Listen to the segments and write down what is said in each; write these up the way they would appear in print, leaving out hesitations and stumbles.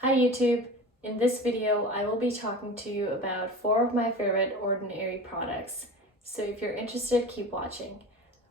Hi YouTube! In this video, I will be talking to you about 4 of my favorite ordinary products. So if you're interested, keep watching.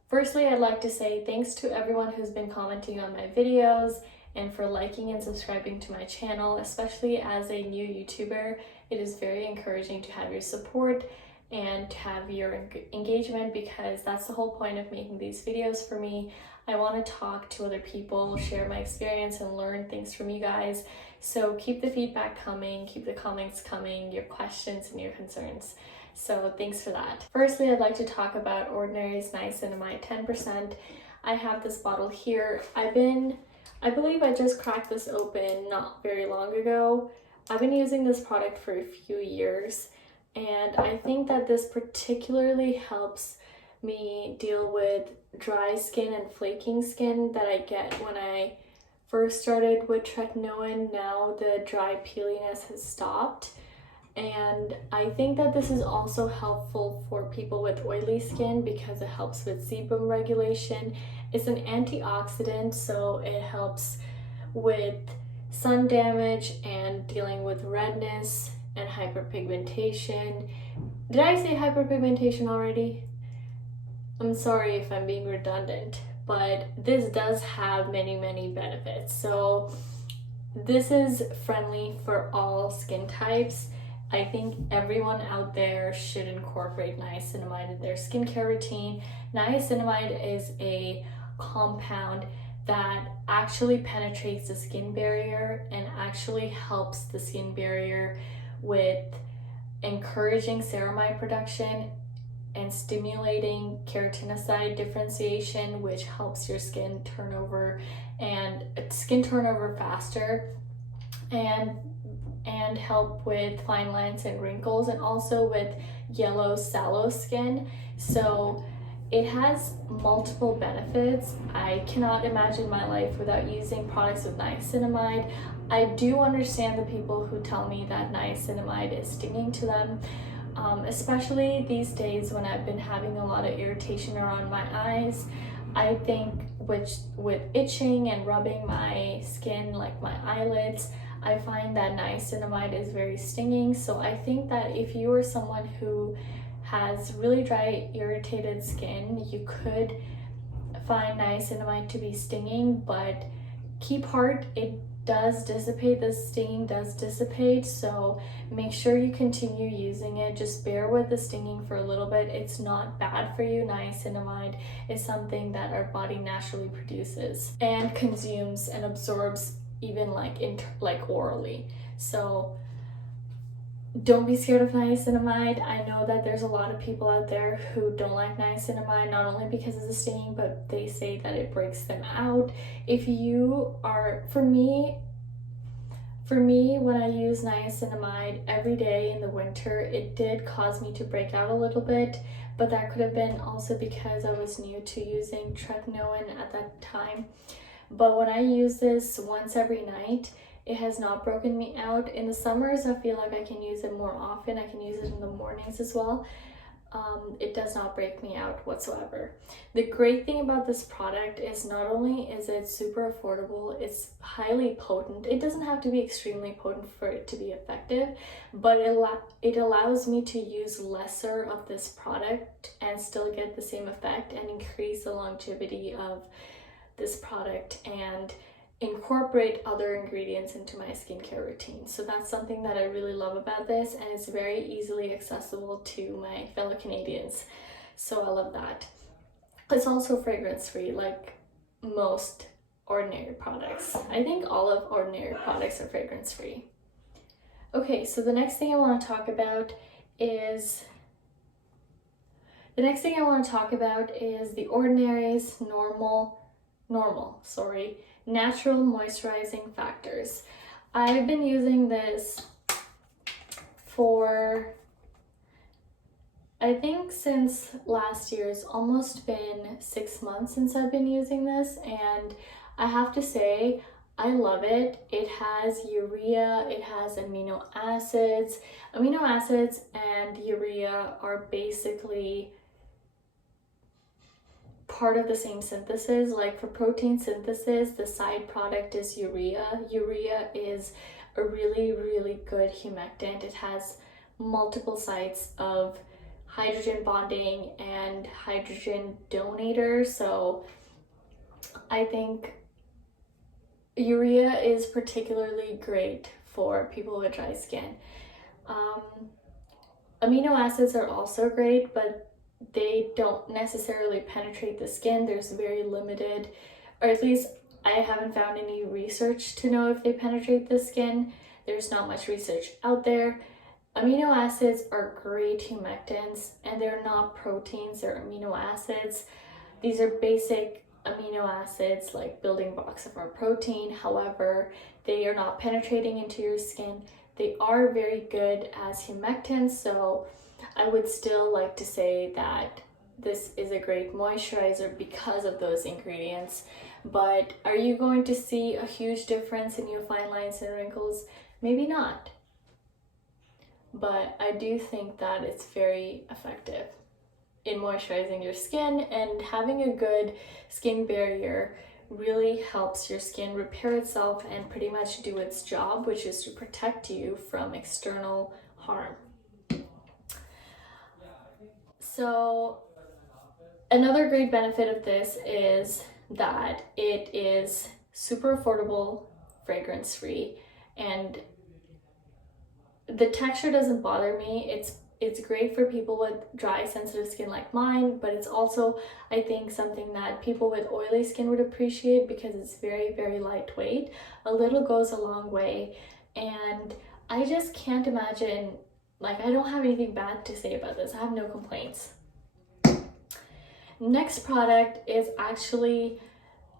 Firstly, I'd like to say thanks to everyone who's been commenting on my videos and for liking and subscribing to my channel, especially as a new YouTuber. It is very encouraging to have your support and to have your engagement because that's the whole point of making these videos for me. I want to talk to other people, share my experience, and learn things from you guys. So keep the feedback coming, keep the comments coming, your questions and your concerns. So thanks for that. Firstly, I'd like to talk about Ordinary's Niacinamide 10%. I have this bottle here. I believe I just cracked this open not very long ago. I've been using this product for a few years, and I think that this particularly helps me deal with dry skin and flaking skin that I get when I first started with Tretinoin. Now the dry peeliness has stopped, and I think that this is also helpful for people with oily skin because it helps with sebum regulation. It's an antioxidant, so it helps with sun damage and dealing with redness and hyperpigmentation. Did I say hyperpigmentation already? I'm sorry if I'm being redundant, but this does have many benefits. So this is friendly for all skin types. I think everyone out there should incorporate niacinamide in their skincare routine. Niacinamide is a compound that actually penetrates the skin barrier and actually helps the skin barrier with encouraging ceramide production and stimulating keratinocyte differentiation, which helps your skin turnover faster and help with fine lines and wrinkles, and also with yellow sallow skin. So it has multiple benefits. I cannot imagine my life without using products with niacinamide. I do understand the people who tell me that niacinamide is stinging to them, especially these days when I've been having a lot of irritation around my eyes. I think with itching and rubbing my skin, like my eyelids, I find that niacinamide is very stinging. So I think that if you are someone who has really dry, irritated skin, you could find niacinamide to be stinging, but keep heart, it does dissipate, the stinging does dissipate, so make sure you continue using it. Just bear with the stinging for a little bit. It's not bad for you. Niacinamide is something that our body naturally produces and consumes and absorbs even like orally. So don't be scared of niacinamide. I know that there's a lot of people out there who don't like niacinamide, not only because of the stinging, but they say that it breaks them out. If you are, for me, when I use niacinamide every day in the winter, it did cause me to break out a little bit, but that could have been also because I was new to using Tretinoin at that time. But when I use this once every night, it has not broken me out. In the summers, I feel like I can use it more often. I can use it in the mornings as well. It does not break me out whatsoever. The great thing about this product is not only is it super affordable, it's highly potent. It doesn't have to be extremely potent for it to be effective, but it allows me to use lesser of this product and still get the same effect and increase the longevity of this product and incorporate other ingredients into my skincare routine. So that's something that I really love about this, and it's very easily accessible to my fellow Canadians. So I love that. It's also fragrance free, like most Ordinary products. I think all of Ordinary products are fragrance free. Okay, so the next thing I want to talk about is the Ordinary's natural moisturizing factors. I've been using this for, I think since last year. It's almost been 6 months since I've been using this, and I have to say I love it. It has urea, it has amino acids. Amino acids and urea are basically part of the same synthesis. Like for protein synthesis, the side product is urea. Urea is a really, really good humectant. It has multiple sites of hydrogen bonding and hydrogen donator. So I think urea is particularly great for people with dry skin. Amino acids are also great, but they don't necessarily penetrate the skin. There's very limited, or at least I haven't found any research to know if they penetrate the skin. There's not much research out there. Amino acids are great humectants, and they're not proteins, they're amino acids. These are basic amino acids, like building blocks of our protein. However, they are not penetrating into your skin. They are very good as humectants, so I would still like to say that this is a great moisturizer because of those ingredients. But are you going to see a huge difference in your fine lines and wrinkles? Maybe not. But I do think that it's very effective in moisturizing your skin, and having a good skin barrier really helps your skin repair itself and pretty much do its job, which is to protect you from external harm. So another great benefit of this is that it is super affordable, fragrance-free, and the texture doesn't bother me. It's great for people with dry, sensitive skin like mine, but it's also, I think, something that people with oily skin would appreciate because it's very, very lightweight. A little goes a long way, and I just can't imagine, like, I don't have anything bad to say about this. I have no complaints. Next product is actually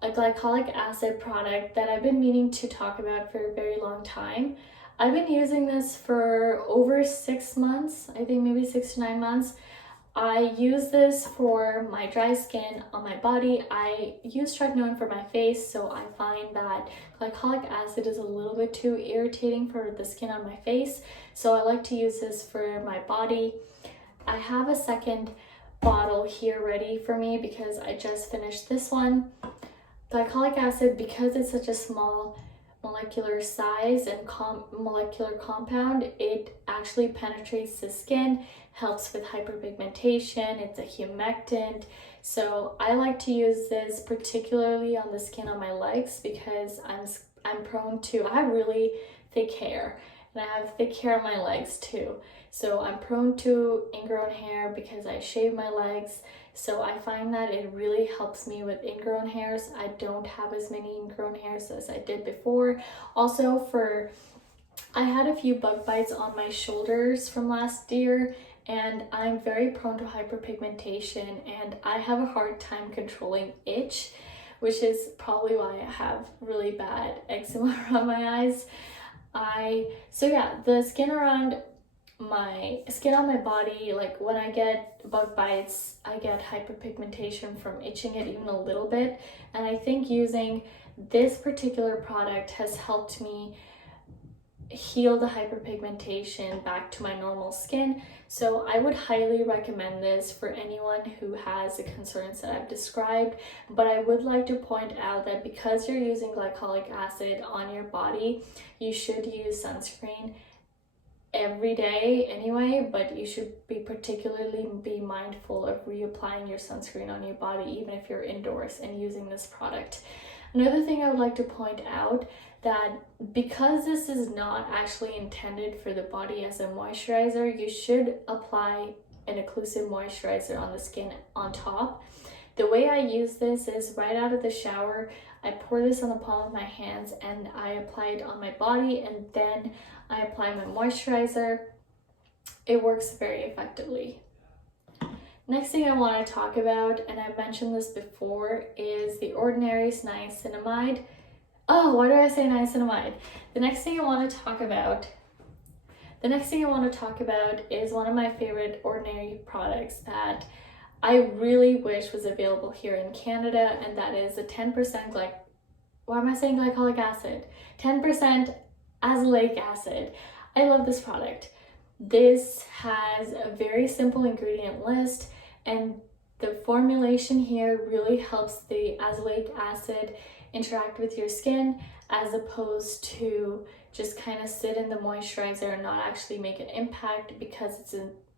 a glycolic acid product that I've been meaning to talk about for a very long time. I've been using this for over 6 months, I think maybe 6 to 9 months. I use this for my dry skin on my body. I use tretinoin for my face, so I find that glycolic acid is a little bit too irritating for the skin on my face, so I like to use this for my body. I have a second bottle here ready for me because I just finished this one. Glycolic acid, because it's such a small molecular size and molecular compound, it actually penetrates the skin, helps with hyperpigmentation, it's a humectant. So I like to use this particularly on the skin on my legs because I'm prone to, I have really thick hair, and I have thick hair on my legs too. So I'm prone to ingrown hair because I shave my legs. So I find that it really helps me with ingrown hairs. I don't have as many ingrown hairs as I did before. Also, I had a few bug bites on my shoulders from last year, and I'm very prone to hyperpigmentation, and I have a hard time controlling itch, which is probably why I have really bad eczema around my eyes. So yeah, the skin around my skin on my body, like when I get bug bites, I get hyperpigmentation from itching it even a little bit, and I think using this particular product has helped me heal the hyperpigmentation back to my normal skin. So I would highly recommend this for anyone who has the concerns that I've described. But I would like to point out that because you're using glycolic acid on your body, you should use sunscreen every day anyway, but you should particularly be mindful of reapplying your sunscreen on your body even if you're indoors and using this product. Another thing I would like to point out, that because this is not actually intended for the body as a moisturizer, you should apply an occlusive moisturizer on the skin on top. The way I use this is right out of the shower, I pour this on the palm of my hands and I apply it on my body, and then I apply my moisturizer. It works very effectively. Next thing I want to talk about, and I've mentioned this before, is the Ordinary's Niacinamide. Oh, why do I say niacinamide? The next thing I want to talk about is one of my favorite Ordinary products that I really wish was available here in Canada, and that is the 10% glycolic acid? 10% azelaic acid. I love this product. This has a very simple ingredient list, and The formulation here really helps the azelaic acid interact with your skin, as opposed to just kind of sit in the moisturizer and not actually make an impact, because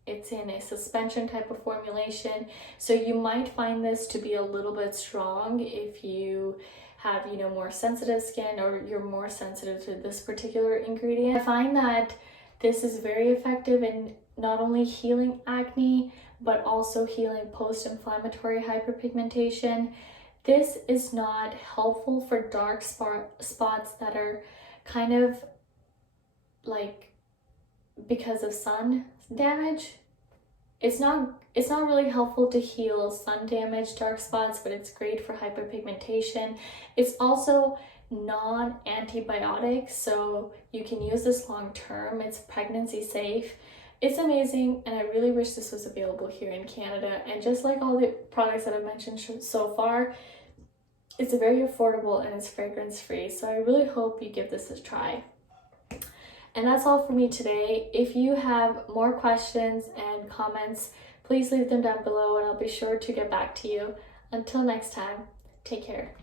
it's in a suspension type of formulation. So you might find this to be a little bit strong if you have, you know, more sensitive skin, or you're more sensitive to this particular ingredient. I find that this is very effective in not only healing acne, but also healing post-inflammatory hyperpigmentation. This is not helpful for dark spots that are kind of like because of sun damage. It's not really helpful to heal sun damage, dark spots, but it's great for hyperpigmentation. It's also non-antibiotic, so you can use this long term. It's pregnancy safe. It's amazing, and I really wish this was available here in Canada. And just like all the products that I've mentioned so far, it's very affordable and it's fragrance free. So I really hope you give this a try. And that's all for me today. If you have more questions and comments, please leave them down below and I'll be sure to get back to you. Until next time, take care.